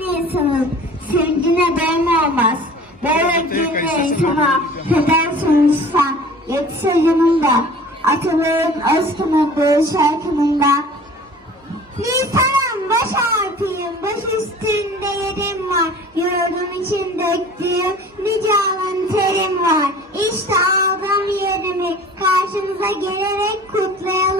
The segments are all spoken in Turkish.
bir insanın sevgine doyum olmaz. Böyle bir insana feda sunuşsan yetişe yanında ataların özkümün doğu şarkımında Nisan'ım baş artıyım, baş üstünde yerim var. Yoğurdum için döktüğüm nice alın terim var. İşte aldım yerimi, karşımıza gelerek kutlayalım.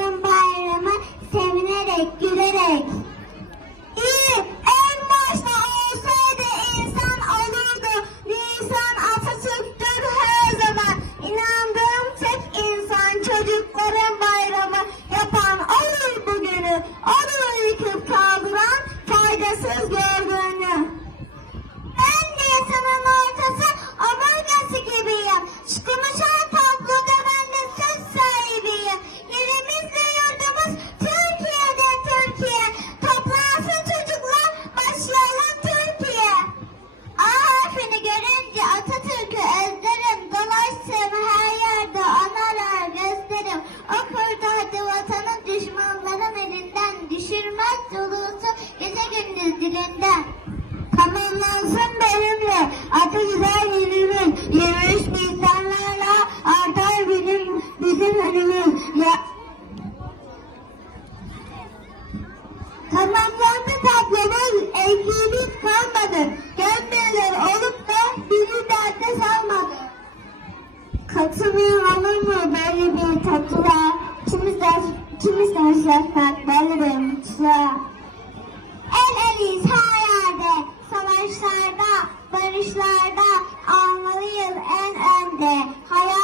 mücevherleri mutlu. El eliyiz her yerde, savaşlarda, barışlarda, almalıyız en önde. Hayat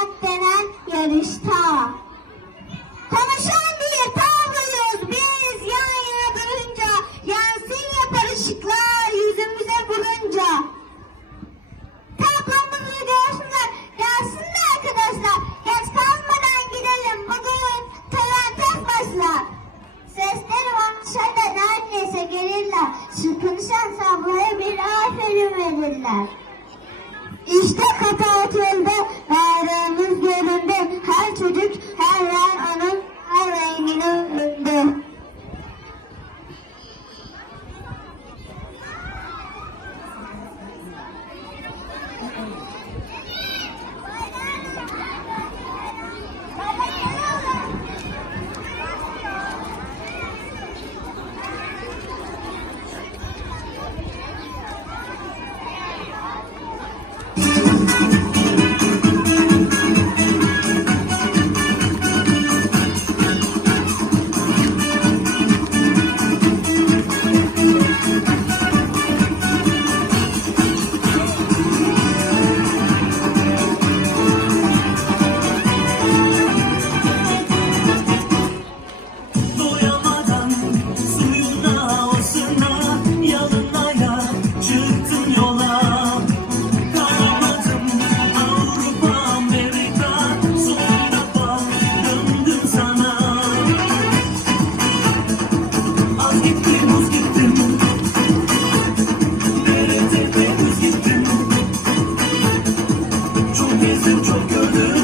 Süpürsen sablaya bir aferin verirler. İşte kata otelde Gözüm çok gördüm.